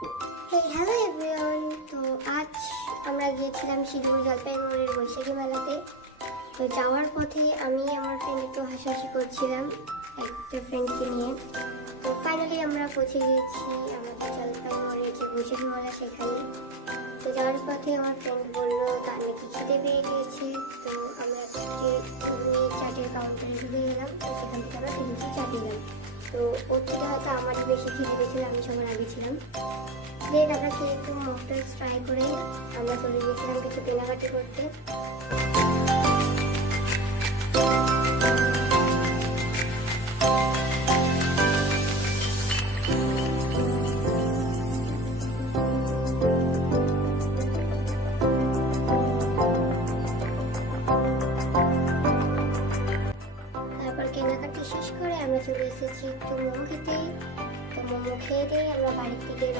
Hello everyone. তো আজ আমরা গিয়েছিলাম শিলিগুড়ি জলপাইগুড়ির বৈশাখী মেলাতে। তো যাওয়ার পথে আমি আমার ফ্রেন্ড একটু হাসাহাসি করছিলাম একটা ফ্রেন্ডকে নিয়ে। তো ফাইনালি আমরা পৌঁছে গিয়েছি আমাদের জলপাইগুড়ির যে বৈশাখী মেলা সেখানে। তো যাওয়ার পথে আমার ফ্রেন্ড বললো তার নাকি খিদে পেয়ে গিয়েছে। তো আমরা চাটের কাউন্টারে ঢুকে গেলাম। তো সেখান থেকে আমরা তিনটি চাট নিলাম। তো ওর থেকে হয়তো আমারই বেশি খিদে পেয়েছিল, আমি সবার আগে ছিলাম। দেন আমরা খেয়ে একটু মকটেলস ট্রাই করে আমরা চলে গিয়েছিলাম কিছু কেনাকাটি করতে। তারপর কেনাকাটি শেষ করে আমরা চলে এসেছি একটু মোমো খেতে। তো মোমো খেয়ে দিয়ে আমরা বাড়ির দিকে